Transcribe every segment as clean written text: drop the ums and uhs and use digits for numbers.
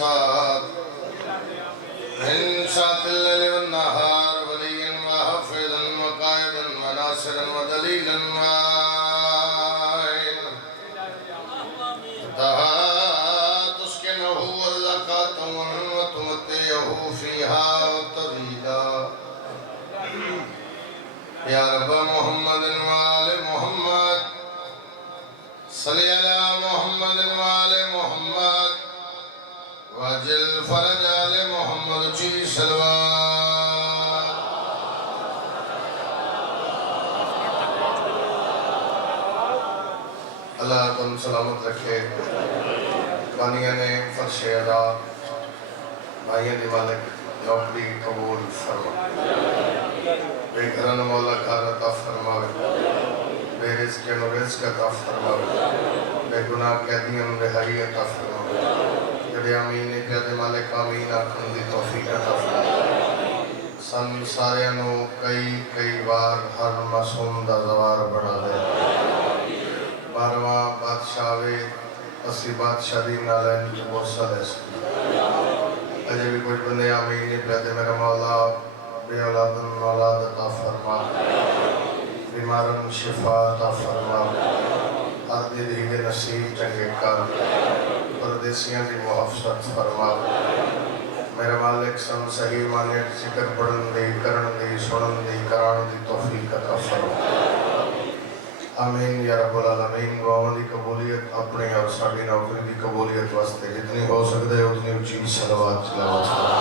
والمرصاد من ساعة الليل والنهار وليا وحافظا وقائدا وناصرا ودليلا وعينا تسكنه ورزقا وتمتعه فيها طويلا يا رب محمد وآل محمد صل على محمد وآل محمد واجل فرج آل محمد جی صلوات اللہ تم سلامت رکھے بانیہ نے فرش ادا بھائیہ دی مالک نوکری قبول فرما بے گھران مولا گھر عطا فرماوے بے رزق نو رزق عطا فرماوے بے گناہ قیدیاں رہائی عطا فرماوے جڑے آمین پیادے مالک آمین آکھن دی توفیق عطا فرماوے سن سارے نو کئی بار ہر معصوم دا زوار بڑھا دے بارواں بادشاہ وے اسی بادشاہ دی نالین کی بورسہ دے سکتے اجے بھی کچھ بندے آمین پیادے میرا مولا بے اولادن اولاد عطا فرما بیمارن شفا عطا فرما ہر دل ہی نصیب چنگے کر پردیسیاں دی محافظت فرما میرا مالک سن صحیح مانیت ذکر پڑھن دی کرن دی سنن دی کران دی توفیق عطا فرما آمین یا رب العالمین دعاؤں دی قبولیت اپنے اور ساڑھی نوکری دی قبولیت واسطے جتنی ہو سکتے اتنی اچھی صلوات تلاوت فرما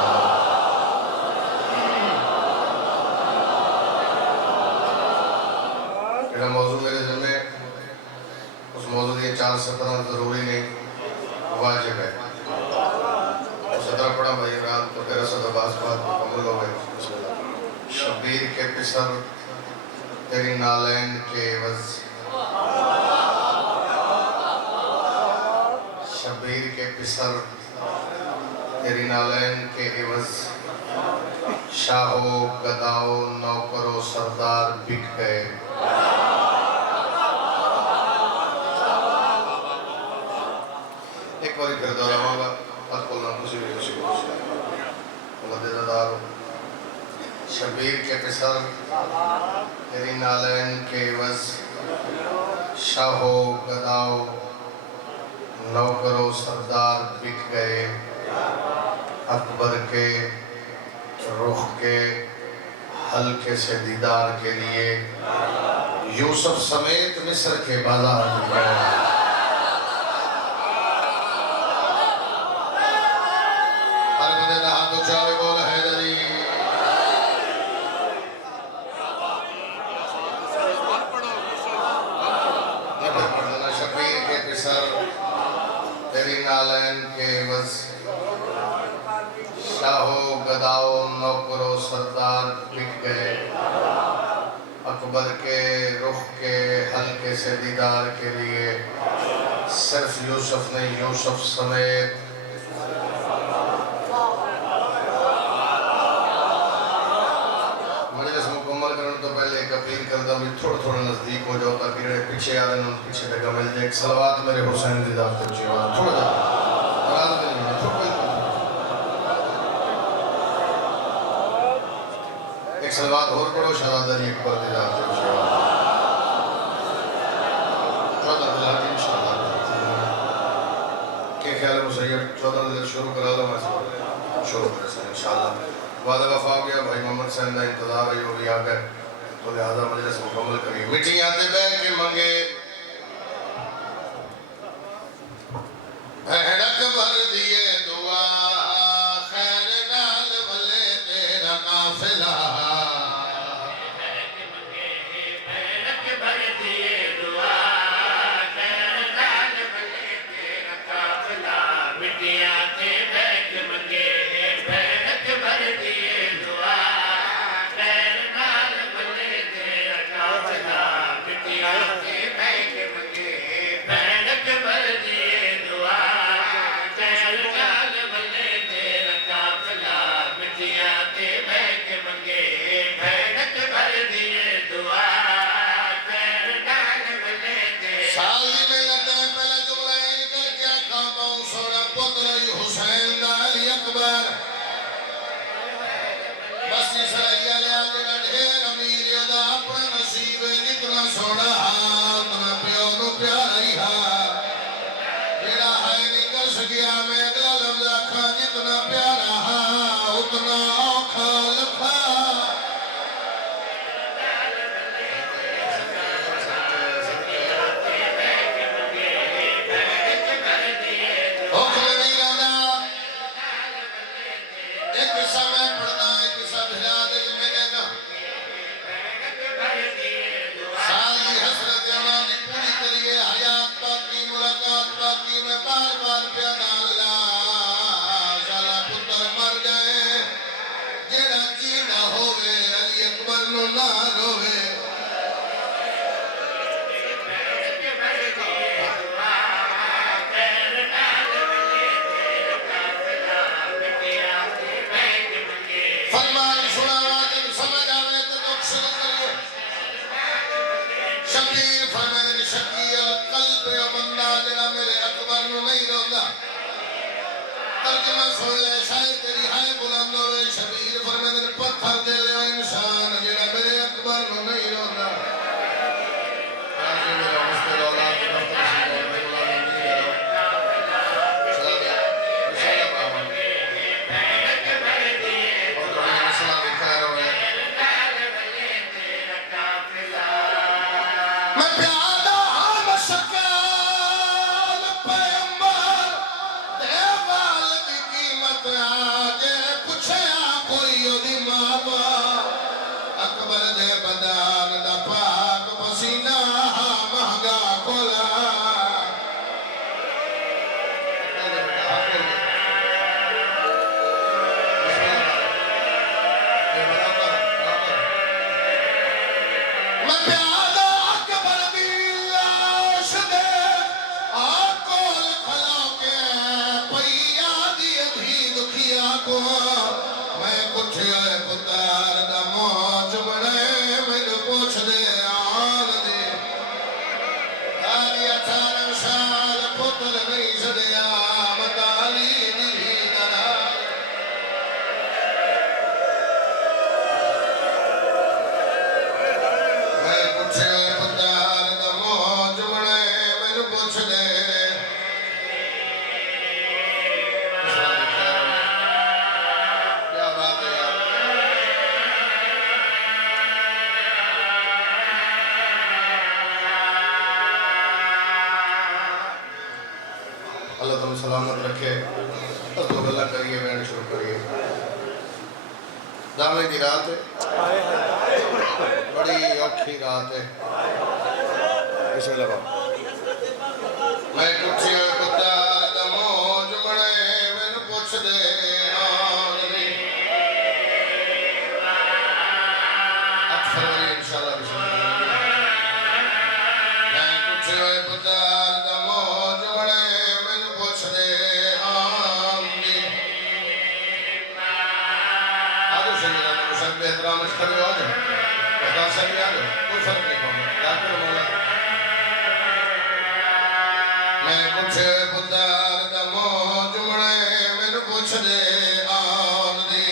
میرا موضوع میرے ذمہ اس موضوع دی 4 سطرہ ضروری نہیں واجب ہے سطرہ پڑھا بھائی رات تو 13 باز بات مکمل ہو گئے شبیر کے پسر تیری نالین کے عوض شبیر کے پسر تیری نالین کے عوض شاہو گداؤ نوکرو سردار بک گئے ایک باری پھر دورہ ہوگا بات بولنا خوشی بھی خوشی اللہ دے دارو شبیر کے پسر تیری نالین کے عوض شاہو گداؤ نوکرو سردار بک گئے اکبر کے رخ کے حلقے سے دیدار کے لیے یوسف سمیت مصر کے بازار میں گئے ہر بندے نہ ہاتھ اچھالے بول حیدری شبیر کے پسر تیری نالین کے عوض شاہو گداؤ نوکرو سردار بک گئے اکبر کے رخ کے حلقے سے دیدار کے لیے صرف یوسف نہیں یوسف سمیت مجلس مکمل کرنے تو پہلے ایک اپیل کردہ بھی تھوڑا نزدیک ہو جاؤ تاکہ رہے پیچھے آ رہے ہیں پیچھے لگا مل جائے ایک صلوات میرے حسین دی دعوت اچھی آواز تھوڑا جا راز دل میں ایک صلوات اور پڑھو شہادت علی اکبر دی دعوت اچھی آواز 14 دلات انشاءاللہ کہ خیال مسیب 14 دلات شروع کرا لو میں شروع کرے سے انشاءاللہ وعدہ وفا گیا بھائی محمد سین دا انتظار ہے وہ بھی آ گئے تو لہذا مجلس مکمل کریے مٹی آتے بیٹھ کے منگے بھیڑک بھر دیے دعا خیر نال بھلے تیرا قافلہ بھیڑک بھر دیے دعا خیر نال بھلے تیرا قافلہ مٹی آتے بیٹھ منگے بھیڑک بھر دیے دعا خیر نال بھلے تیرا قافلہ مٹی آتے بیٹھ پیارا ہی ہاں جیڑا ہے نہیں کر سکیا میں اگلا لفظ آکھا جتنا پیارا ہاں اتنا اوکھا لکھا اللہ تم سلامت رکھے بس تو گلہ کریے بیان شروع کریے دامے دی رات ہے بڑی اوکھی رات ہے بسم اللہ بابا میں کچھ پتار دا موج بڑے میں پوچھ دے آن دی 8 فروری انشاءاللہ بسم اللہ میں کچھ پتار دا موج بڑے احترام اس کھڑے ہو جائے احترام سے بھی آ جائے کوئی فرق نہیں کرنا ڈاکٹر مولا میں کچھ پتار دا موج مڑے میں نے پوچھ دے آن دی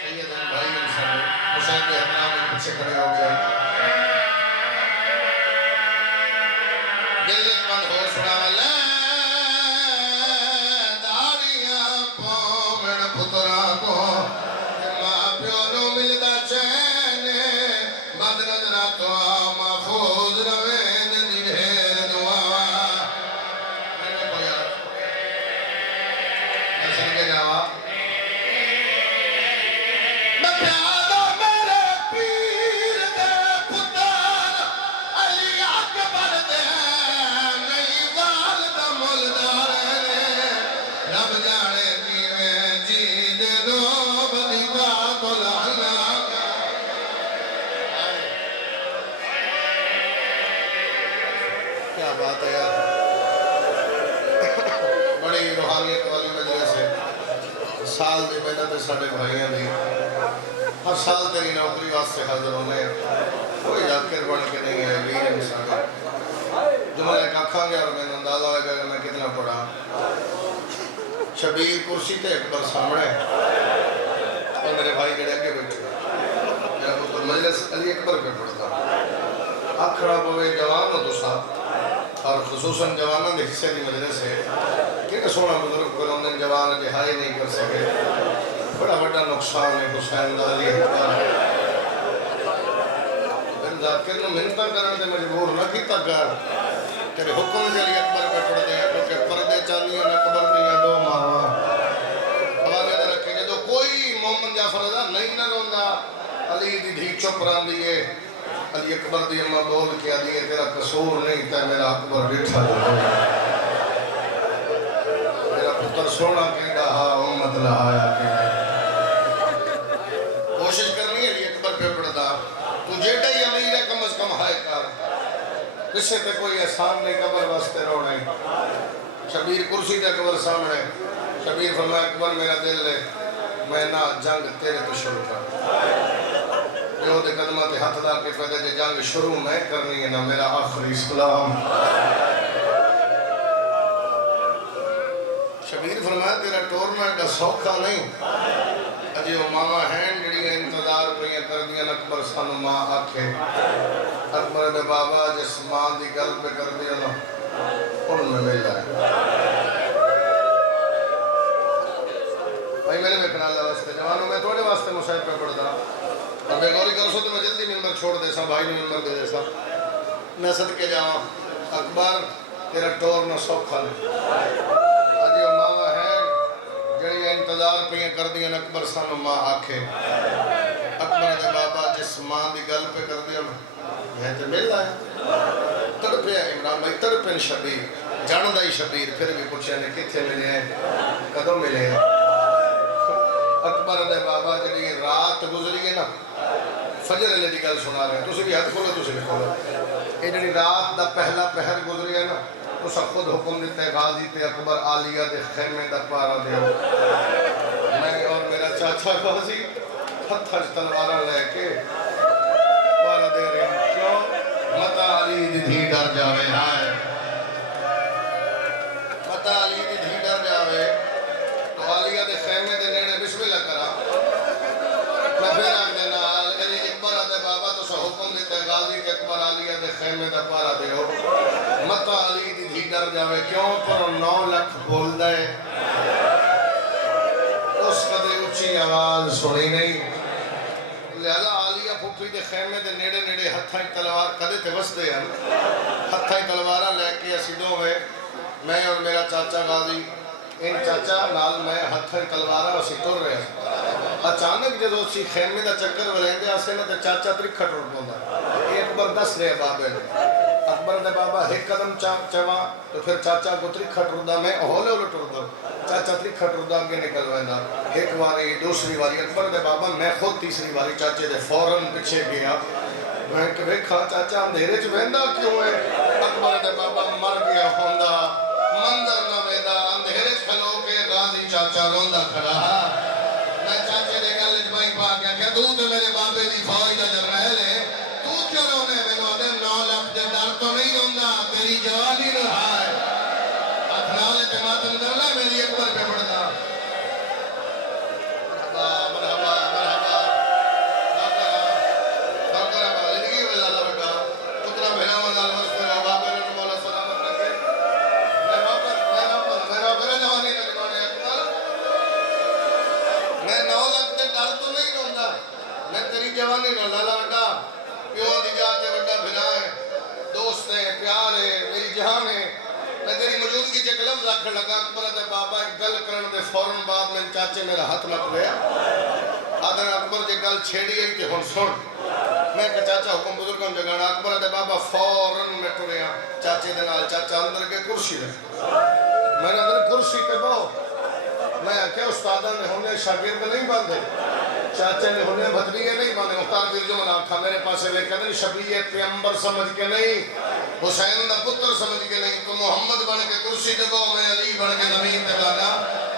سیدن بھائی انسان حسین کے احترام میں پیچھے کھڑے ہو گیا دل ایک بند ہو سنا لے داڑیاں پو میں نے پترا کو کیا بات ہے یار بڑی روحانیت والی مجلس ہے سال دے محنت ساڑھے بھائیاں دی ہر سال تیری نوکری واسطے حاضر ہونے کوئی ذاکر بڑھ کے نہیں ہے ویر انسان جملہ ایک آکھاں گیا اور میں اندازہ ہوئے گا کہ میں کتنا پڑھا شبیر کرسی تے ایک بار سامنے اور میرے بھائی جڑے کے بیٹھے میرا پتر مجلس علی اکبر پہ پڑھتا آکھڑا پوے جوان ہو تو صاحب اور خصوصاً جوانوں کے حصے کی مجلس ہے کہ سونا بزرگ کو لوندن جوان جہائی نہیں کر سکے بڑا بڑا نقصان ہے حسین دا علی اکبر پھر ذاکر نے منتہ کرنے سے مجبور نہ کیتا کر تیرے حکم کے علی اکبر پہ پڑھ دیا کیونکہ پردے چاندیاں اکبر دیا دو ماں حوالے دے رکھے جو کوئی محمد جعفر رضا نہیں نہ روندا علی دی دھی چپ ران دیئے علی اکبر دی اماں بول کیا دیئے تیرا قصور نہیں تا میرا اکبر بیٹھا جو میرا پتر سونا کہنگا ہاں امت لہایا کہ کوشش کرنی ہے علی اکبر پہ پڑھتا تو جیٹا ہی امیر ہے کم از کم ہائے کر اس سے تے کوئی احسان نہیں قبر واسطے رو نہیں شبیر کرسی تے قبر سامنے شبیر فرمایا اکبر میرا دل ہے میں نہ جنگ تیرے تو شروع کر جو دے قدمہ تے ہاتھ دار کے فیدے دے جنگ شروع میں کرنی ہے نا میرا آخری اسلام شبیر فرمایا تیرا ٹورنمنٹ کا سوکھا نہیں اجے وہ ماما ہیں جڑی انتظار پہ کر دیا اکبر سانو ماں آکھے اکبر دے بابا جس ماں دی گل پہ کر دیا نا ان میں مل جائے بھائی میں نے دیکھنا اللہ واسطے جوانوں میں تھوڑے واسطے مصاحب پہ پڑھتا اور میں غوری کروں تو میں جلدی ممبر چھوڑ دے سا بھائی نے ممبر دے دے سا میں صدقے جاؤں اکبر تیرا ٹور نہ سوکھا لے اجی وہ ماما ہے جڑی انتظار پہ کر دیا اکبر سانو ماں آکھے اکبر دے بابا جس ماں دی گل پہ کر دیا میں تے مل آیا تڑپیا عمران بھائی تڑپن شبیر جاندہ ہی شبیر پھر بھی پوچھے نے کتھے ملے ہیں کدوں ملے ہیں اکبر دے بابا جڑی رات گزری ہے نا فجر علیہ دی گل سنا رہے ہیں تسی بھی ہاتھ کھولو تسی بھی کھولو یہ جڑی رات دا پہلا پہر گزری ہے نا تسا خود حکم دیتے ہیں غازی تے اکبر عالیہ دے خیمے دا پارا دے میں اور میرا چاچا غازی ہتھج تلوارہ لے کے پارا دے رہے ہیں کیوں متا علی دی دھی ڈر جاوے ہائے متا علی دی دھی ڈر جاوے تو عالیہ دے خیمے دے نیڑے بسم اللہ کرا میں پھر آگ دینا علی اکبر دے بابا تو سا حکم دیتے ہیں غازی کے اکبر عالیہ دے خیمے دا پارا دے ہو متا علی دی دھی ڈر جاوے کیوں پر 9 لکھ بول دے اس کدے اچھی آواز سنی نہیں لہذا عالیہ پھوپھی دے خیمے دے نیڑے نیڑے ہتھائی تلوار کدے تے وس دے ہیں ہتھائی تلوارہ لے کے اسیدوں میں میں اور میرا چاچا غازی ان چاچا نال میں ہتھائی تلوارہ اسی تر رہے ہیں اچانک جدو اسی خیمے دا چکر ولہندے آسے نا تے چاچا ترکھا ٹوٹ پوندا یہ اکبر دس رہے بابے نے اکبر دے بابا ایک قدم چاہاں تو پھر چاچا کو ترکھا ٹردا میں ہولے ہولے ٹردا چاچا ترکھا ٹردا آگے نکل ویندا ایک واری دوسری واری اکبر دے بابا میں خود تیسری واری چاچے دے فوراں پیچھے گیا میں کہ ویکھا چاچا اندھیرے چ ویندا کیوں ہے اکبر دے بابا مر گیا ہوندا منظر نہ ویندا اندھیرے چ کھلو کے غازی چاچا روندا کھڑا میں چاچے دے گل وچ بھائی پا کے کہ تو تے میرے بابے دی فوج دا جرنیل ہے تو کیوں رونے مینوں دے 9 لکھ دے ڈر تو نہیں ہوندا تیری جوانی نہ ہائے ہاتھ نال تے ماتم کرنا میری اکبر پہ پڑدا مرحبا مرحبا مرحبا زندگی والا اللہ بیٹا پترا بھیڑا نال وس میرا بابے نے مولا سلامت رکھے میرا جوانی نہ جوانے اکبر میں 9 لکھ دے ڈر تو نہیں روندا میں تیری جوانی نہ لالا بیٹا پیو دی جاتے بڑا بھلا ہے دوست ہے پیار ہے میری جہان ہے میں تیری موجودگی چ ایک لفظ رکھن لگا اکبر دے بابا ایک گل کرن دے فوراً بعد میں چاچے میرا ہاتھ نہ پڑیا آدھر اکبر جے گل چھیڑی ہے کہ ہن سن میں کہ چاچا حکم بزرگوں جگانا اکبر دے بابا فوراً میں ٹریا چاچے دے نال چاچا اندر کے کرسی رکھ میں نے اندر کرسی تے بہو میں کیا استادہ نے ہونے شاگرد نہیں باندھے چاچے نے ہونے بھدریے نہیں باندھے مختار بیر جو منا آکھا میرے پاسے لے کہتے ہیں شبیہ پیغمبر سمجھ کے نہیں حسین دا پتر سمجھ کے نہیں تو محمد بن کے کرسی دگو میں علی بن کے زمین دگانا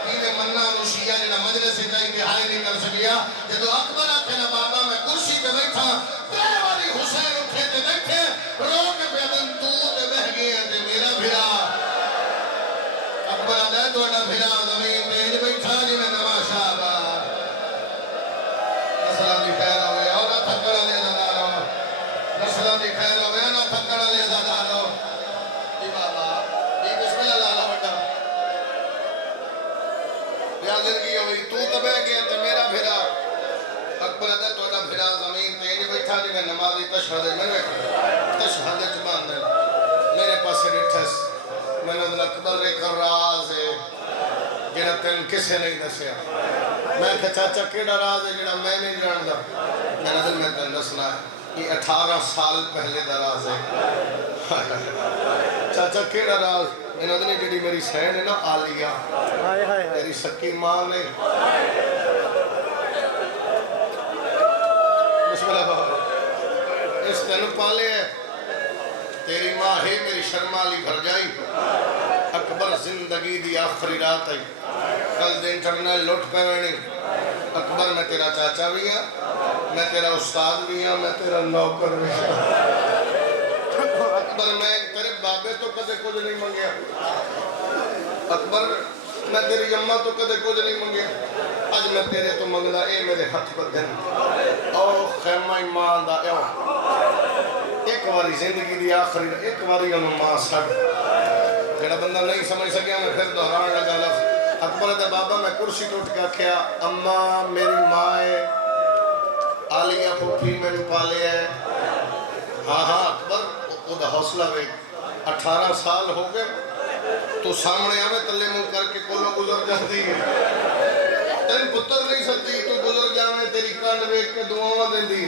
میں منہ نوشیہ جنہ مجلس سے جائیں انتہائی نہیں کر سکیا جدو اکبر آتے نا بابا میں کرسی پہ بیٹھا تیرے والی حسین اٹھے تے بیٹھے رو کے پیدن تو تے بہ گئے تے میرا بھرا اکبر آتا ہے دوڑا بھرا زمین تے جو بیٹھا جی میں نماشا آباد نسلہ دی خیر ہوئے اور نہ تھکڑا لے نہ رہا نسلہ دی خیر ہوئے نہ کہ نمازی تشہد میں تشہد چبان دے میرے پاس ڈٹھس میں نے اکبر کر راز ہے جنہا تین کسے نہیں دسیا میں کہ چاچا کیڑا راز ہے جنہا میں نہیں جان دا میں نے دل میں تین دسنا ہے یہ 18 سال پہلے دا راز ہے چاچا کیڑا راز میں نے دل جڑی میری سین ہے نا آلیہ میری سکی ماں نے بسم اللہ بابا اس تین پالے ہے تیری ماں ہے میری شرمالی بھر جائی اکبر زندگی دی آخری رات آئی کل دن چڑھنا لوٹ پہ وینی اکبر میں تیرا چاچا بھی ہاں میں تیرا استاد بھی ہاں میں تیرا نوکر بھی ہاں اکبر میں تیرے بابے تو کدے کچھ نہیں منگیا اکبر میں تیری اممہ تو کدے کچھ نہیں منگیا آج میں تیرے تو منگلا اے میرے ہاتھ پر دن او خیمہ ایمان دا اے ایک واری زندگی دی آخری ایک واری انہوں ماں سڑ جڑا بندہ نہیں سمجھ سکیا میں پھر دہران لگا لفظ اکبر دے بابا میں کرسی ٹوٹ کے کیا اماں میری ماں ہے آلیہ پھوپھی میں پالے ہے ہاں ہاں اکبر وہ دا حوصلہ بے 18 سال ہو گئے تو سامنے آمیں تلے منہ کر کے کولوں گزر جاتی ہے تین پتر نہیں سکتی تو گزر جاویں تیری کانڈ بیک کے دعاوں دیں دی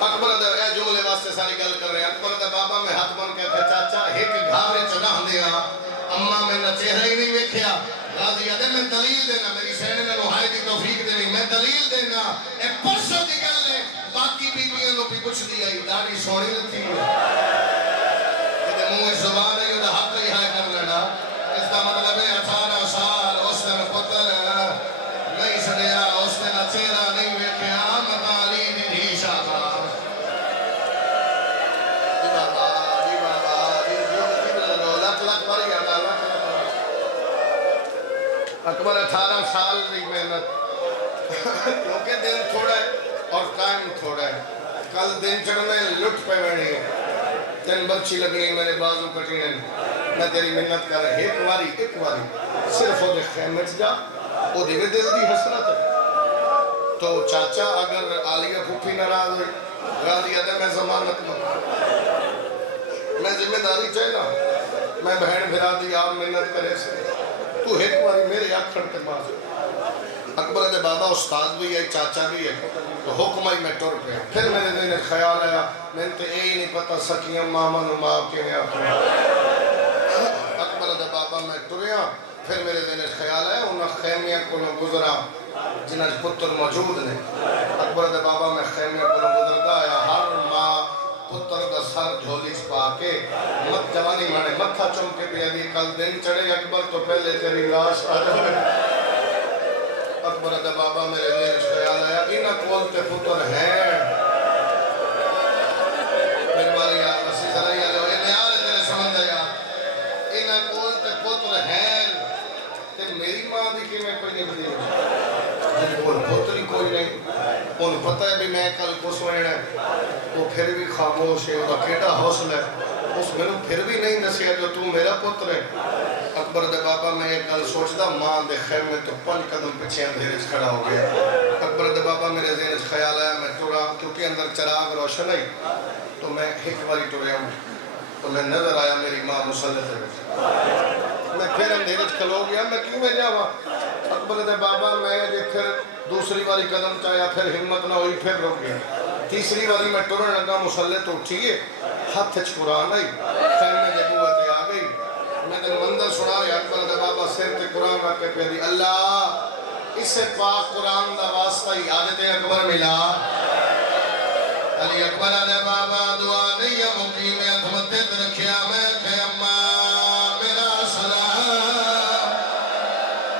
اکبر دا اے جملے واسطے ساری گل کر رہے ہیں اکبر دا بابا میں ہاتھ بن کے چاچا ایک گھارے چڑھا دیا اممہ میں نہ چہرہ ہی نہیں ویکھیا راضی آدھے میں دلیل دینا میری سہنے نے نوحائی دی توفیق دینی میں دلیل دینا اے پرسوں دی گل ہے باقی بیویاں لو بھی کچھ دی آئی داڑھی سوڑی لتی ہے کہ منہ زبان ہے یہ حق ہی ہے کر لینا اس کا مطلب ہے 18 سال اس نے پتر نہیں سڑیا اس نے نہ چہرہ نہیں ویکھیا مطالی دی شاہدہ اکبر 18 سال دی محنت کیونکہ دن تھوڑا ہے اور ٹائم تھوڑا ہے کل دن چڑھنے لٹ پہ بیڑی ہے تین برچی لگنی میرے بازو کٹینے میں تیری محنت کر رہے ایک واری صرف وہ دے خیمت جا وہ دے دل دی حسرت ہے تو چاچا اگر آلیہ پھوپھی ناراض ہوئی راضی آدھے میں ضمانت میں ذمہ داری چاہنا میں بہن بھرا دی آپ محنت کرے سے تو ایک باری میرے آکھڑ کے باز اکبر دے بابا استاد بھی ہے چاچا بھی ہے تو حکم ہی میں ٹور پہ پھر میرے دن خیال آیا میں تو اے ہی نہیں پتا سکیاں ماما نو ماں کے میں آکھڑا اکبر دے بابا میں ٹوریا پھر میرے دن خیال آیا انہاں خیمیاں کو گزرا جنہاں پتر موجود نے اکبر دے بابا میں خیمیاں کو گزردا آیا ہر ماں پتر دا سر جھولی چھپا کے مت جوانی مانے متھا چمکے پہ ادھی کل دن چڑھے اکبر تو پہلے تیری لاش آ جائے اکبر دے بابا میرے دل خیال آیا انہاں کول تے پتر ہیں میرے باری یار اسی طرح ہی آلے نیال تیرے سمجھ آیا انہاں کول تے پتر ہیں تے میری ماں دی کہ میں کوئی نہیں بدی جن کول پتر ہی کوئی نہیں ان پتہ ہے بھی میں کل کو سوئنا ہے وہ پھر بھی خاموش ہے وہ کیٹا حوصلہ ہے اس میں پھر بھی نہیں دسیا جو تو میرا پتر ہے اکبر دے بابا میں ایک کل سوچتا ماں دے خیر میں تو 5 قدم پیچھے اندھیرے کھڑا ہو گیا اکبر دے بابا میرے ذہن خیال آیا میں ٹورا کیونکہ اندر چراغ روشن ہے تو میں ایک باری ٹوریا ہوں تو میں نظر آیا میری ماں مسلط ہے میں پھر اندھیرے کھلو گیا میں کیوں میں جاوا اکبر دے بابا میں پھر دوسری والی قدم چاہیا پھر ہمت نہ ہوئی پھر رک گیا تیسری والی میں ٹورن لگا مسلط اٹھیے ہاتھ قرآن آئی خیر میں جب قوت آ گئی میں نے مندر سنا رہا اکبر دے بابا سر تے قرآن رکھ کے پیدی اللہ اس سے پاک قرآن دا واسطہ ہی عادت اکبر ملا علی اکبر دے بابا دعا نہیں ہے مقیم اتمدد رکھیا میں کہ اماں میرا سلام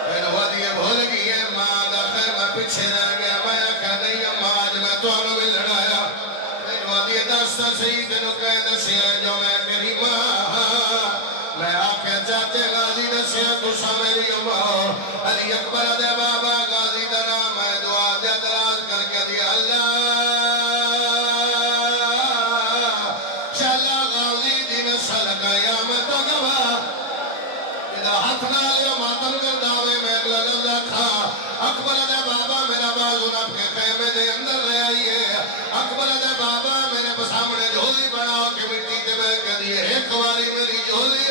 میں وادی بھول گئی ہے ماں دا خیر میں پیچھے رہ گیا میں کہ نہیں اماں آج میں تو انہوں بھی لڑایا میں وادی دستا سید نو کہہ دسیا جو میں میری ماں میں آکے چاہتے غازی دسیا تو سا میری اماں علی اکبر دے بابا غازی دا نام ہے دعا دے دراز کر کے دیا اللہ شالا غازی دی نسل قیامت گوا اذا ہاتھ نہ لیا ماتم کر دعوے میں اگلا لفظہ کھا اکبر دے بابا میرا بازو نب کے خیمے دے اندر لے آئیے اکبر دے بابا میرے ایک باری میری جھولی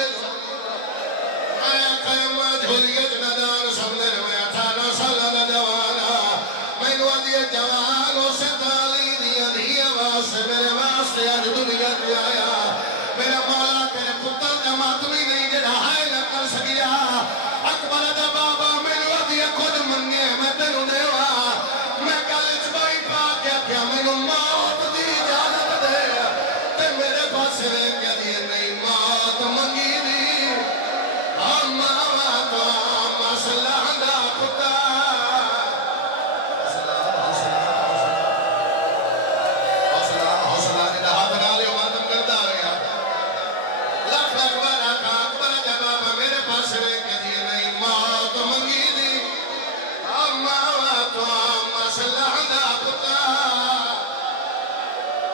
میں قیمہ جھولی جندان سمجھر میں 18 سالہ دا جوانا میں نو دیئے جوانوں سے تالی دیا دیا واسے میرے واسے آج دنیا کی آیا میرا مولا تیرے پتر جماعت بھی نہیں جڑا ہائے نہ کر سکیا اکبر دا بابا میں نو دیئے خود منگے میں تینو دیوا میں کالج بائی پا کیا میں نو موت دی اجازت دے تے میرے پاس رہ کیا دیئے نہیں موت منگی دی ماما تو مسئلہ دا پتا حوصلہ جدہ ہاتھ نالے ماتم کرتا گیا لکھ لکھ بارا کا اکبر جباب میرے پاس رہ کے دیئے نہیں موت منگی دی ماما تو مسئلہ دا پتا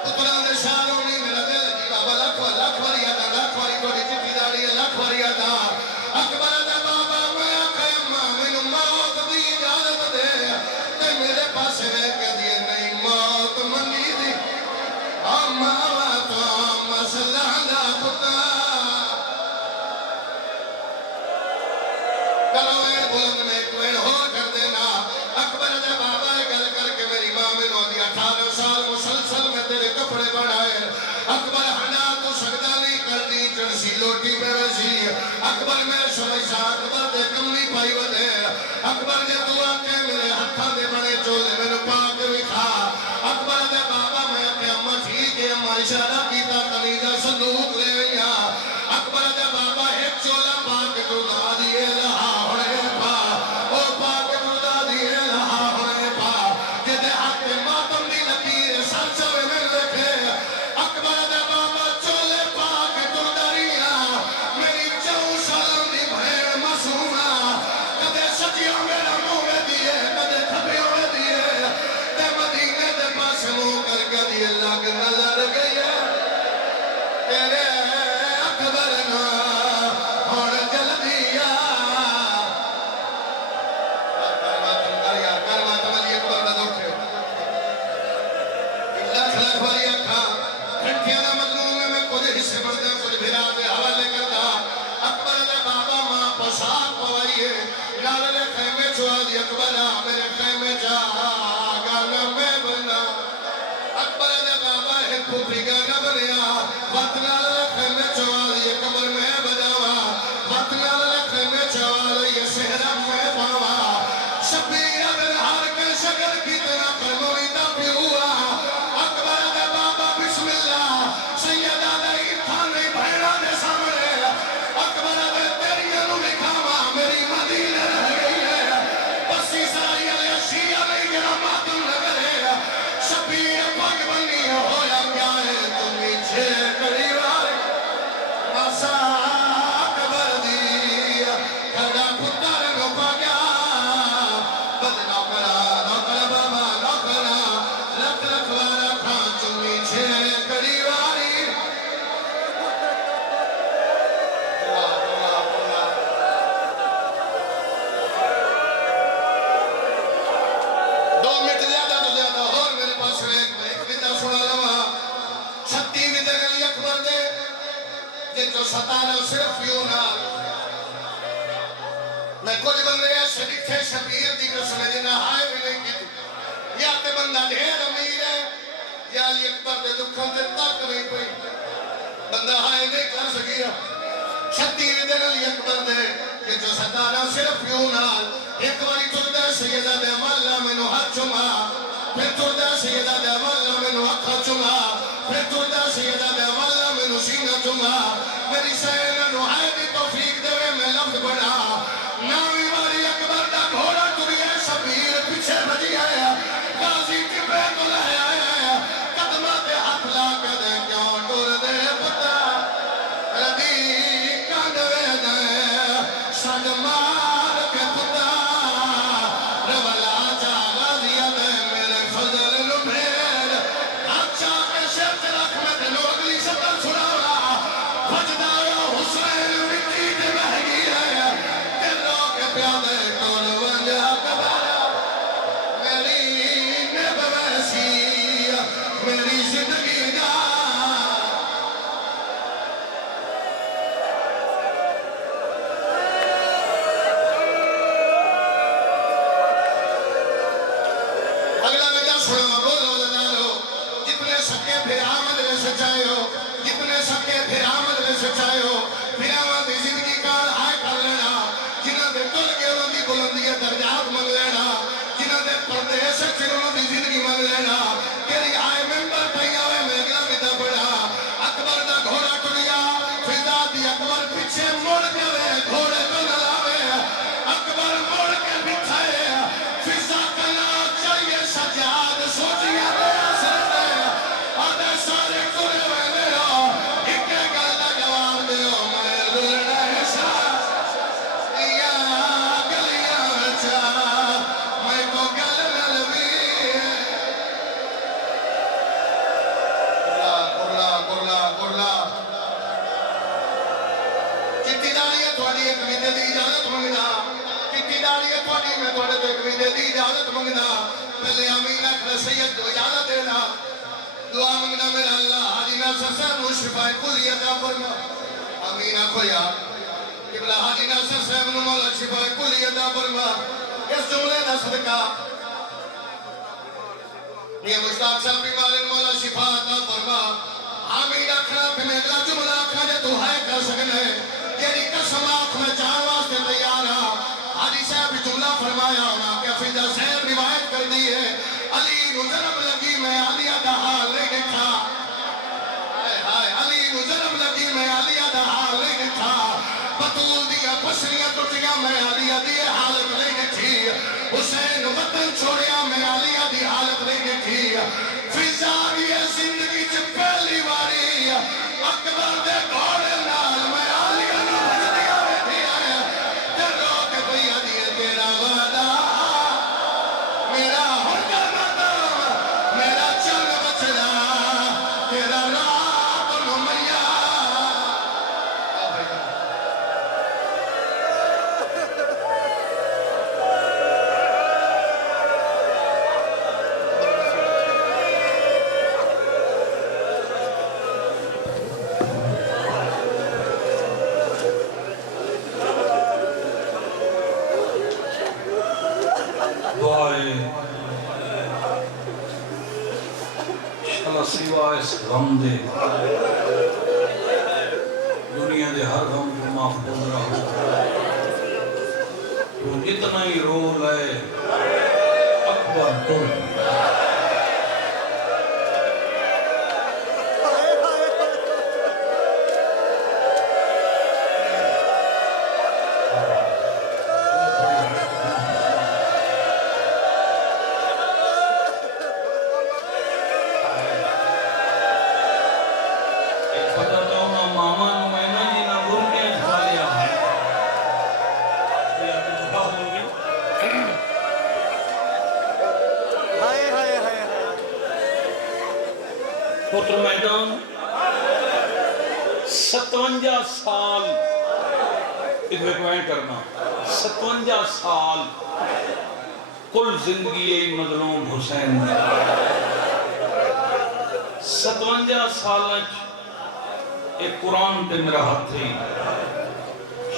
پتران دے شاروں نے میرا دل جی بابا لکھ واری آدھا لکھ واری توڑی چٹی داڑی لکھ واری آدھا اکبر دا بابا میں قیمہ میں نو موت دی اجازت دے تے میرے پاس رہ کے دیئے نہیں موت منگی دی ماما تو مسئلہ دا پتا کلوین بلند میں کوین ہو کر دینا اکبر دا بابا گل کر کے میری ماں میں نو دی 18 سال مسلسل میں تیرے کپڑے بڑھائے اکبر ہنا تو سجدہ نہیں کرنی چڑسی لوٹی پہ ویسی اکبر میں سمجھا اکبر دے کملی پائی ودے اکبر دے دعا کے میرے ہتھا دے بڑے چولے میں نو پاک بھی کھا اکبر دے بابا میں اپنے اممہ ٹھیک ہے اممہ اشارہ کیتا قلیدہ صندوق لے گیا اکبر دے بابا ایک چولا پاک تو دا دیئے رہا ہونے پا او پاک تو دا دیئے رہا ہونے پا جدے آتے ماتم دی لکیر سر چوے میں لکھے اکبر دے بابا چولے پاک تو داریا میری 4 سالوں دی بھیڑ معصومہ کدے سچیوں میرا موے دیئے کدے کھپیوں میں دیئے تے مدینے دے پاس مو کر کے دیئے لگ نظر گئی تیرے اکبر نا اور جل دیا کر ماتم علی اکبر نہ دوٹھے لکھ لکھ باری اکھا گھنٹیاں دا مظلوم میں کچھ حصے مردے کچھ بھرا دے حوالے کردا اکبر دے بابا ماں پساک پوائیے نالے خیمے چوا دی اکبرہ میرے خیمے جا گانا میں بنا اکبر دے بابا ایک پھوپی گانا بنیا وقت نالے خیمے چوا دی اکبر میں بجاوا وقت نالے خیمے چوا دی سہرم میں پاوا شبیر اگر ہار کے شگر کی طرح فرموئی دا پی ہوا اکبر دے بابا بسم اللہ سیدہ دے تھانے بھیڑا دے سامنے اکبر دے تیری انو لکھاوا میری مدینہ رہ گئی ہے بسی سرائی علیہ شیعہ نہیں جنا ماتم نگر ہے شبیر پاک بنی ہویا کیا ہے تمہیں چھے قریبار مسا اکبر دی کھڑا پتر نو پا گیا بد نوکرا نوکرا بابا نوکرا لکھ لکھ وارا کھان تمہیں چھے قریباری 2 منٹ زیادہ تو زیادہ اور میرے پاس ایک ویدہ سنا لوا 36 ویدہ گلی اکبر دے جن جو 17 صرف یوں نہ میں کچھ بندے ایسے دکھے شبیر دی قسم جنہ ہائے بھی نہیں کی یا تے بندہ ڈھیر امیر ہے یا علی اکبر دے دکھوں تے تک نہیں پئی بندہ ہائے نہیں کر سکیا 36 ویدہ گلی اکبر دے جن جو 17 صرف یوں نہ ایک باری تردہ سیدہ دے والا میں نو ہاتھ چما پھر تردہ سیدہ دے والا میں نو اکھا چما پھر تردہ سیدہ دے والا میں نو سینہ چما میری سینہ نو آئے دی توفیق دے میں لفظ بڑھا ناوی واری اکبر دا گھوڑا تری ہے شبیر پیچھے بجی آیا غازی کی بیت لائے آیا قدمہ دے ہاتھ لا کے دے کیوں ٹور دے پتا ردی کانڈوے دے سج مار کے پتا رولا چا غازی دے میرے فضل لبھیر اچھا کے شرط رکھ میں دے لوگ لی سکل چھڑاوڑا بجدایا حسین سچائے ہو جتنے سکے پھر آمد میں سچائے ہو پھر آمد زندگی کا ہائے کر لینا جنہوں نے تل کے انہوں دی بلندی درجات منگ لینا جنہوں نے پردے سچ انہوں دی زندگی منگ لینا تیری آئے ممبر پہیا ہوئے میں اگلا بتا پڑا اکبر دا گھوڑا ٹریا فضا دی اکبر پیچھے مڑ کے گھوڑے تو نہ لاوے اکبر مڑ کے بٹھائے فضا کا نام چاہیے سجاد سوچیا دے سرتے آدھے سارے کرے ہوئے میرا ایک گل دا جواب دے میں لڑنا ہے ساتھ یا گلیاں بچا میں کو گل ملوی گرلا چٹی داڑی تھوڑی ایک مہینے دی اجازت منگنا چٹی داڑی تھوڑی میں تھوڑے تو ایک مہینے دی اجازت منگنا پہلے امین اکھر سید کو اجازت دینا دعا منگنا میرا اللہ حاجی ناصر صاحب نو شفا کلی عطا فرما امین آکھو یار قبلہ حاجی ناصر صاحب نو مولا شفا کلی عطا فرما اس جملے دا صدقہ یہ مشتاق صاحب بیمار مولا شفا عطا فرما آمین آکھنا پھر میں اگلا جملہ آکھنا جے تو ہے کر سکنے تیری قسم آنکھ میں جان واسطے تیار ہاں حاجی صاحب جملہ فرمایا ہونا کہ فضا صاحب روایت کر دی ہے علی نظرم لگی میں علیہ دا حال نہیں دیکھا علی نظرم لگی میں علیہ دا حال نہیں دیکھا بطول دیا پسریاں ٹوٹیاں میں علیہ دی حالت نہیں دیکھی حسین وطن چھوڑیا میں علیہ دی حالت نہیں دیکھی فضا یہ زندگی چ پہلی باری اکبر دے گھوڑے نال میں علیہ نو بجدیا بیٹھی ہے تے رو کے بھئی علیہ تیرا وعدہ میرا حکم مدام میرا چل بچنا تیرا رات نمیا سوائے اس غم دے دنیا دے ہر غم کو محفوظ رہو تو اتنا ہی رو لے اکبر تم پتر میدان 57 سال ادھر کوئیں کرنا 57 سال کل زندگی مظلوم حسین 57 سال ایک قرآن تے میرا ہاتھ تھی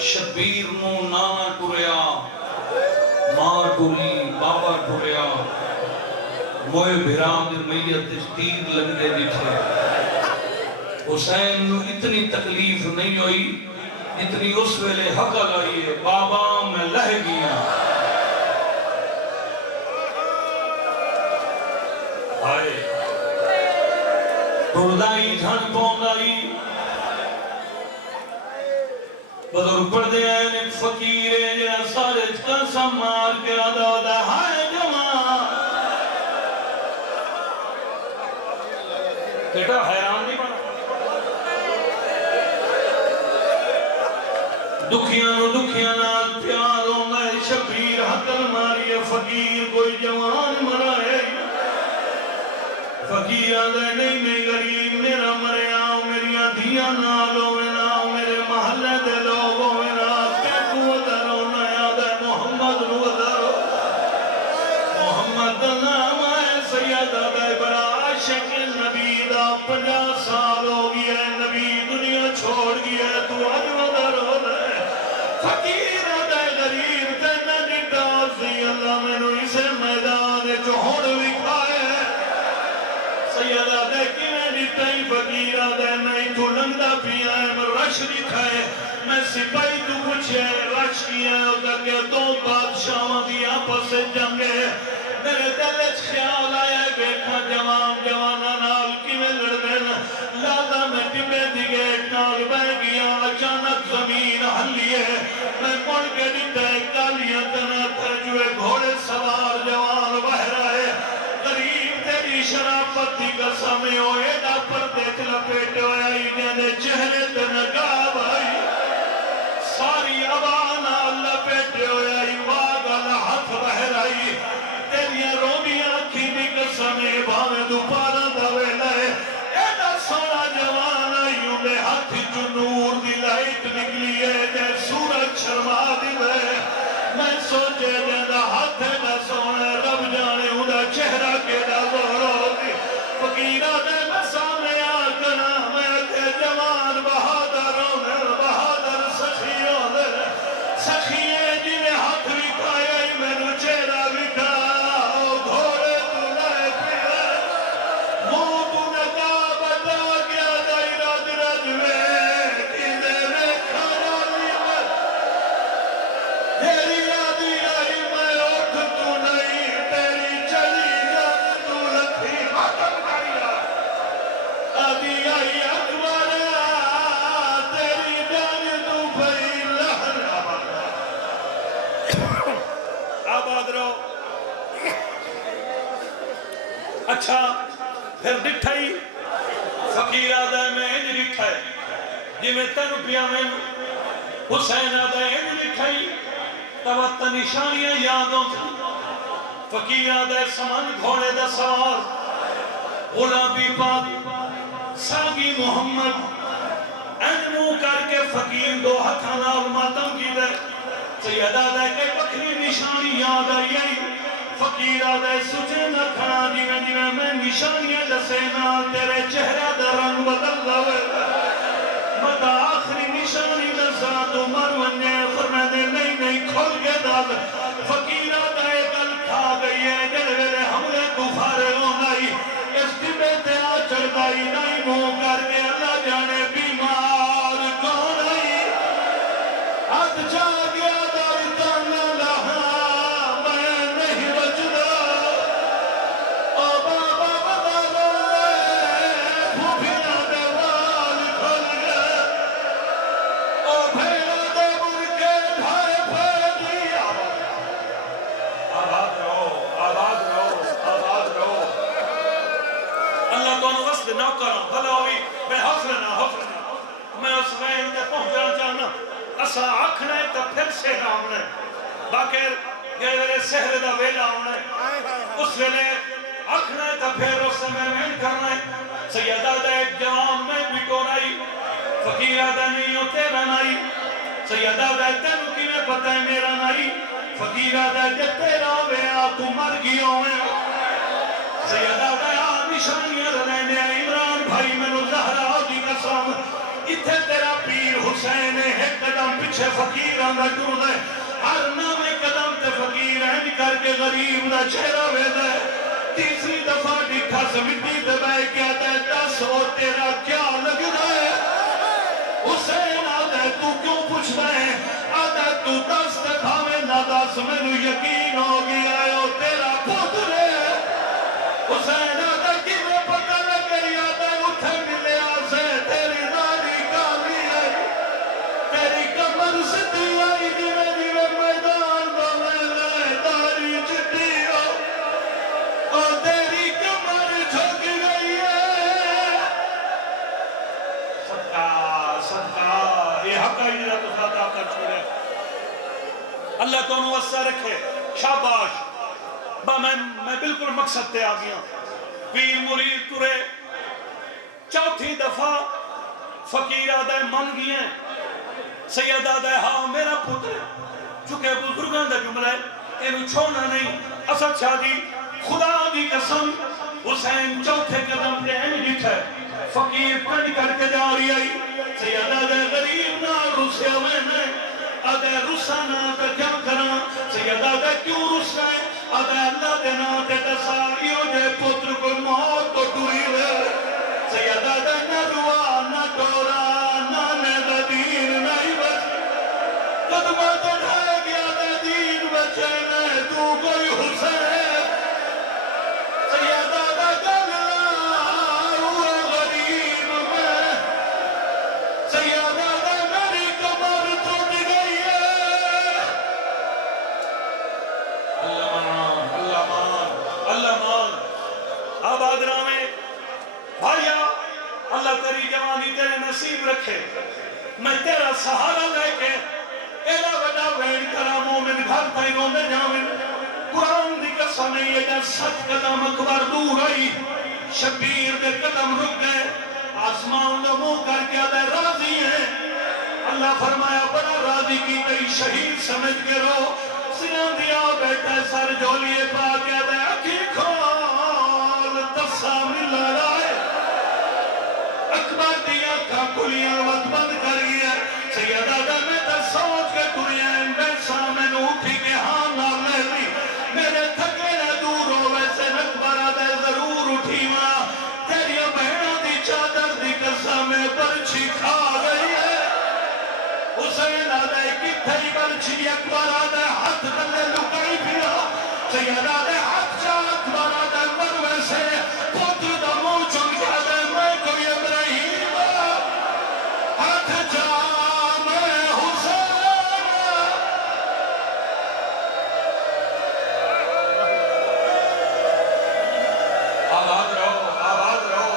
شبیر نو نانا ٹوریا ماں ٹوری بابا ٹوریا موئے بھیران دے میت تیر لگنے دیٹھے حسین نو اتنی تکلیف نہیں ہوئی اتنی اس ویلے حق لائی ہے بابا میں لہ گیا آئے ٹردائی جھن پوندائی بزرگ پڑھ دے ہیں ایک فقیر ہے جہاں سارے چکا مار کے آدھا ہوتا ہائے جوان بیٹا حیران نہیں بنا دکھیاں نال پیار ہونا ہے شبیر حقل ماری ہے فقیر کوئی جوان مرا ہے فقیر آدھے نہیں غریب میرا مرے آؤ میری دھیاں نال ہوئے نا میرے محلے دے لوگ ہوئے نا کیکو ادھر ہونا ہے آدھے محمد نو ادھر محمد نام ہے سید آدھے بڑا عاشق نبی دا 50 سال ہو گیا ہے نبی دنیا چھوڑ گیا ہے تو اج ادھر ہو رہے فقیر آدھے غریب تے نبی ڈاسی اللہ میں نو اسے میدان چوڑ بھی کھائے سیدہ دیکھی میں دیتا ہی فقیر رش لکھا ہے میں سپاہی تو پوچھے رش کیا ہے ادھر کے دو بادشاہوں دی آپس سے جنگے میرے دل اچھ خیال آیا ہے بیکھا جوانا نال کی میں لڑدن لادا میں ٹپے دیگے نال بہ گیا اچانک زمین ہلی ہے میں مڑ کے دیتا ہے کالیاں تنا تھا جو گھوڑے سوار جوان بہ رہا ہے غریب تیری شرافت دی قسمیں ہوئے دا پر دیکھ لپیٹے ہویا نے چہرے تنگاب آئی ساری عوانا لپیٹے ہویا واگل ہاتھ بہ رہی تیریاں رومیاں کی بھی قسمیں بھاویں دوپارا دوے لائے ایڈا سونا جوان آئیوں میں ہاتھ جو نور دی لائٹ نکلی ہے جے سورج شرما دی میں سوچے جیدہ ہاتھ دا سونا رب جانے ہونا چہرہ کے دا زورو دی فقیرہ دے میں سامنے آکنا میں تے جوان بہادر سخیوں دے سخیے جی میں ہاتھ لکھایا ہی میں نو چہرہ لکھا گھوڑے تو لائے پھر مو تو نکا بتا گیا دائی راج راج میں کیندے میں کھانا لیے تیری آدھی آئی میں اٹھ تو نہیں تیری چلی جات تو لکھی ماتم کھائیا آدھی آئی اکبر تیری جان تو بھئی لہر آباد رہو اچھا پھر ڈٹھائی فقیر آدھائی میں انج ڈٹھائی جی میں تن پیا میں حسین آدھائی انج ڈٹھائی توت نشانیاں یادوں تھی فقیر آدھائی سمن گھوڑے دا سوار غلابی پاک ساگی محمد انمو کر کے فقیر دو ہتھانا اور ماتم کی دے سید آدھائی کے بکری نشانی یاد آئی فقیر آدھائی سجے نہ کھڑا دیوے میں نشانیاں جسینا تیرے چہرہ دا رنگ بدل لوے مدہ آخری نشانی نزاد عمر وننے فرمانے نہیں کھول کے داد فقیر آدھائی گل کھا گئی ہے جل ویلے حملے کو فارے ہونائی اس ڈبے تے آ چڑھائی نہیں منہ کر کے اللہ جانے بیمار کون آئی ہاتھ جا گیا دار تانا لہا میں نہیں بچدا او بابا بابا لے بھوپیاں دے وال کھل گئے او بھیڑا دے برکے بھائے پھیلی آباد رہو اللہ تو وصل نہ کرا بھلا ہوئی بے حفلنا میں اس وین تے پہنچنا چاہنا اسا آکھنا ہے تو پھر سے نامنا ہے باقی یہ ویلے سہر دا ویلا ہونا ہے اس ویلے آکھنا ہے تو پھر اس سے میں کرنا ہے سیدہ دا ایک جوان میں بٹور آئی فقیرہ دا نہیں ہو تیرا نہیں سیدہ دا تینو کی میں پتہ ہے میرا نہیں فقیرہ دا جب تیرا ویا تو مر گیا ہوئے سیدہ دا نشانیاں رہنے عمران بھائی میں نو زہرہ دی قسم اتھے تیرا پیر حسین ہے قدم پچھے فقیران دا ٹور دے ہر نامے قدم تے فقیر ہیں کر کے غریب دا چہرہ وے دے تیسری دفعہ ڈٹھا سمٹی دے بے کیا دے دس ہو تیرا کیا لگ رہے حسین آدھے تو کیوں پوچھ رہے آدھے تو دس دکھاوے نہ دس میں نو یقین ہو گیا ہے تیرا پتر ہے حسین آدھے کی میں پتہ لگی آدھے اٹھے ملے آسے تیری داری کالی ہے تیری کمر ستی آئی دیوے میدان دو میں داری چٹی ہو اور تیری کمر جھک گئی ہے صدقہ یہ حقہ ہی نرہ تو خطا کر چھوڑے اللہ تو نوستہ رکھے شاباش میں بالکل مقصد تے آگیا پیر مرید ترے چوتھی دفعہ فقیر آدھے من گئے سید آدھے ہاں میرا پتر چکے بزرگان دا جملہ ہے انہوں چھوڑنا نہیں اسد شاہ جی خدا دی قسم حسین چوتھے قدم دے ایم جیٹھے فقیر پڑھ کر کے جا رہی آئی سید آدھے غریب نہ رسے ہوئے میں آدھے رسانا تا کیا کرنا سید آدھے کیوں رسنا ہے آدھے اللہ دینا تے تساریوں جے پتر کو موت تو ٹوری ہوئے سید آدھے نہ روا نہ ڈورا نہ نیدہ دی قدمہ چڑھائے گیا دے دین بچین ہے تو کوئی حسین سیدہ دا گلنا ہوئے غریب میں سیدہ دا میری کمر ٹوٹ گئی ہے اللہ مان آباد رامے بھائیا اللہ تیری جوانی تیرے نصیب رکھے میں تیرا سہارا لے کے ایلا وڈا وین کرا مومن گھر تائی روندے جاویں قرآن دی قسم ہے یہ جا 7 قدم اکبر دور آئی شبیر دے قدم رک گئے آسمان دے منہ کر کے آدھے راضی ہے اللہ فرمایا بڑا راضی کی تئی شہید سمجھ کے رو سنان دیا بیٹھا سر جولیے پا کے آدھے اکھی کھول تسامی لڑائے اکبر دیا کا کلیاں وقت بند کر گیا سیدہ دا میں تا سوچ کے دنیا میں سامن اٹھی کے ہاں نہ لے لی میرے تھکے نہ دور ہو ویسے اکبر آدھے ضرور اٹھی ماں تیری بہنہ دی چادر دی قسم میں پرچھی کھا گئی ہے حسین آدھے کتھائی پرچھی اکبر آدھے ہاتھ تلے لکائی پھرا سیدہ آدھے ہاتھ چا اکبر آدھے مروے سے پتر دا منہ چن کے آدھے میں کوئی ابراہیم ہاتھ چا میں حسین آباد رہو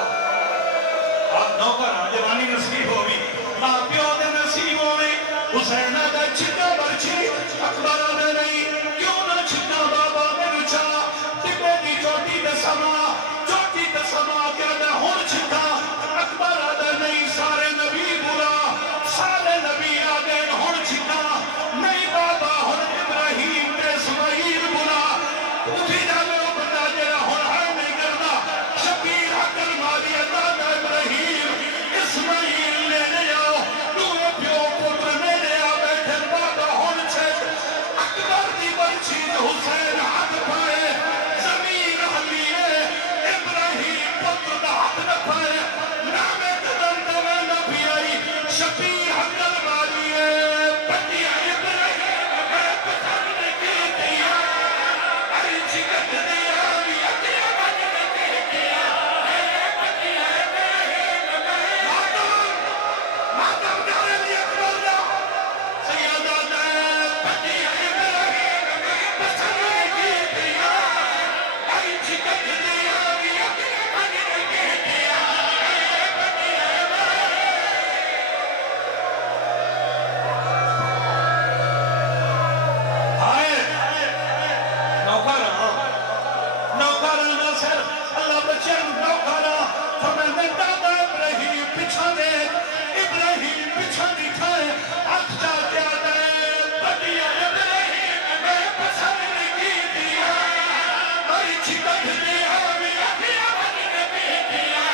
آپ نوکر جوانی نصیب ہوئی ماں پیو دے نصیب ہوئی حسین آدھے چھکا برچی اکبر آدھے نہیں کیوں نہ چھکا بابا میں رچا ٹکے دی چوٹی دے سما کے آدھے ہون چھکا اکبر آدھے نہیں سارے نبی بولا سارے نبی آدھے ہون چھکا نہیں بابا ہون ابراہیم تے اسماعیل بولا اٹھی جاوے وہ بندہ جیرا ہون ہے نہیں کرنا شبیر حقل مالی دادا ابراہیم اسماعیل لینے آؤ دوے پیو پتر میرے آ بیٹھے بابا ہون چھک اکبر دی برچی حسین ہاتھ پائے زمین حلیے ابراہیم پتر دا ہاتھ نہ پائے نام قدم دوے نبی آئی شبیر حقل مالی پتی ابراہیم میں پتھرنے کی دیا اری چکت دیا بھی اکیا بننے کی دیا پتی ابراہیم ماتم ڈالے لی اکبر دا سیدہ دے پتی ابراہیم میں پتھرنے کی دیا اری چکت دیا بھی اکیا بننے کی دیا پتی نوکران ناصر اللہ بچن نوکران فرمائے دادا ابراہیم پچھا دے ابراہیم پچھا دکھائے ہاتھ جاتے آدھے بڑیا ابراہیم میں پسند کی دیا بڑی چکت دیا بھی اکیا بننے کی دیا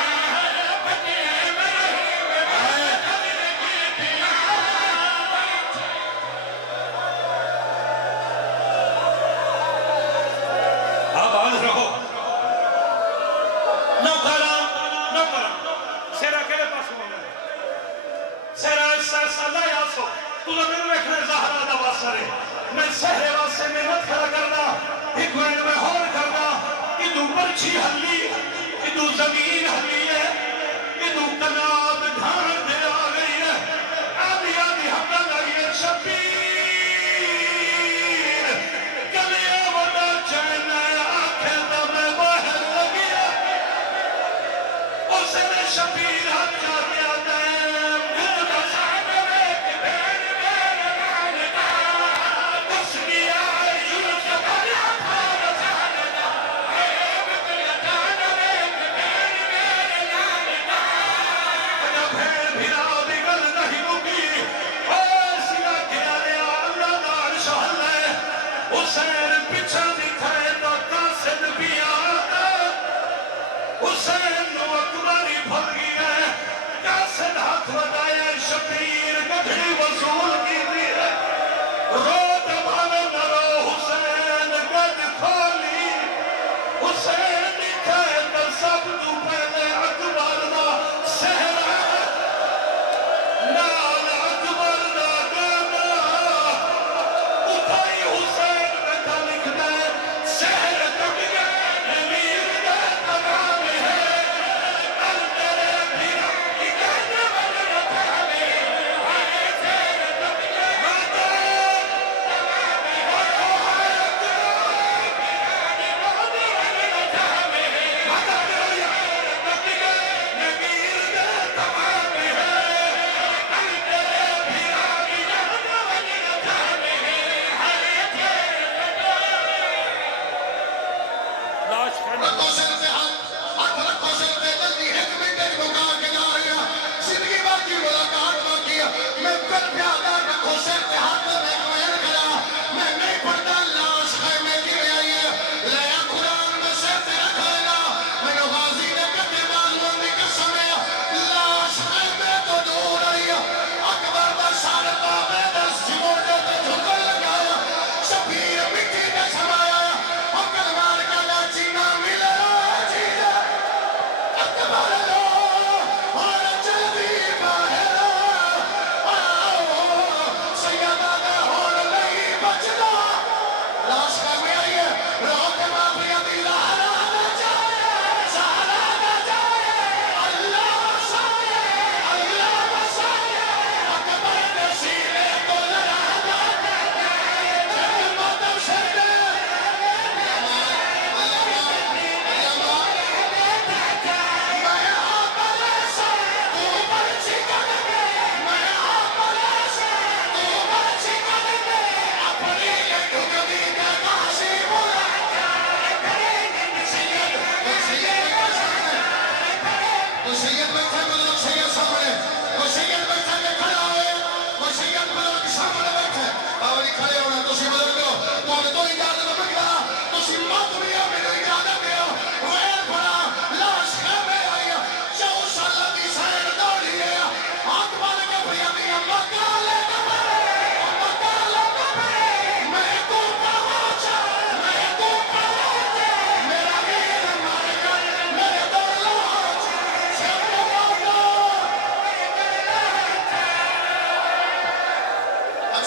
بڑیا ابراہیم میں پسند کی دیا آباد رہو نوکران سیرا کہلے پاس ہونا سیرا ایسا لائے آسو تُلہ میں رکھنے زہرہ دا واسرے میں سہرے واسے محنت کھڑا کرنا ایک وین میں ہور کرنا ادھو پرچی حلی ادھو زمین حلی ہے ادھو کناب دھان دے آگئی ہے آدھی حملہ لگی ہے شبیر کلیا وڈا چین آنکھیں دم باہر لگی ہے اسے نے شبیر ہاتھ جاتے آتے ہیں بسان ایک بین مانتا اس کی آئی یوسف اللہ بھارتانتا ایک بلتان ایک بین مانتا اگر بھین بھیرا دیگر نہیں رکی ایسی لکھیا لیا اللہ دار شہل ہے حسین پچھا دکھائے تو قاسد بھی آتا حسین نو اکبری بھر گیا ہے قاسد ہاتھ بتایا شبیر گدھڑی وصول کی دی ہے رو دبانا نہ رو حسین گد کھولی حسین دکھائے تو سب تو پہلے اکبر دا سہرا نال اکبر دا گانا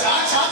چاچا